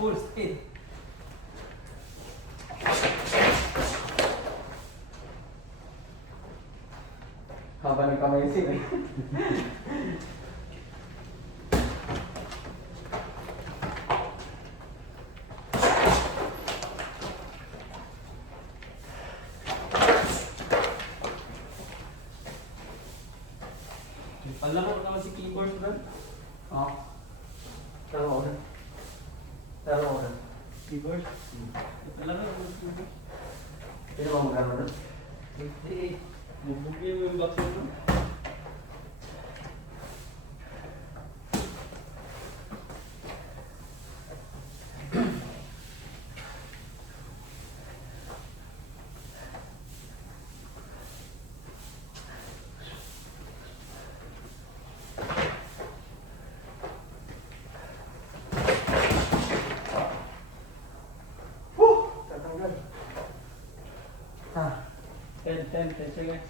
full speed. Haba ng kamay sin eh. Palaro naman si keyboard doon. Oo. Taro ko na. Taro ko na. Keyboard. Palaro naman si keyboard. Sino ba magkano na? Hindi. Bubugin mo yung box mo. Tatanggal. Ah. 10 seconds.